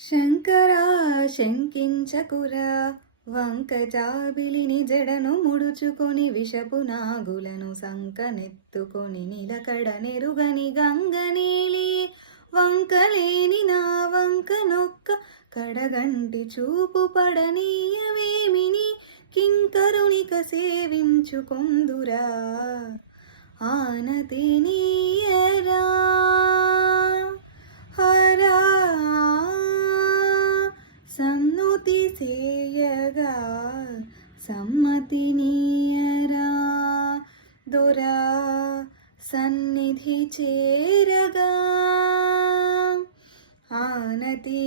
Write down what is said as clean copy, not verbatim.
శంకరా శంకించకురా వంకజాబిలిని జడను ముడుచుకొని విషపు నాగులను సంకనెత్తుకొని నిలకడ నెరుగని గంగనీలి వంకలేని నా వంక నొక్క కడగంటి చూపు పడనీయవేమిని కింకరునిక సేవించుకొందురా ఆనతి నీయరా హరా సన్నుతి చేయగా సమ్మతి నీయరా దొరా సన్నిధి చేరగా ఆనతి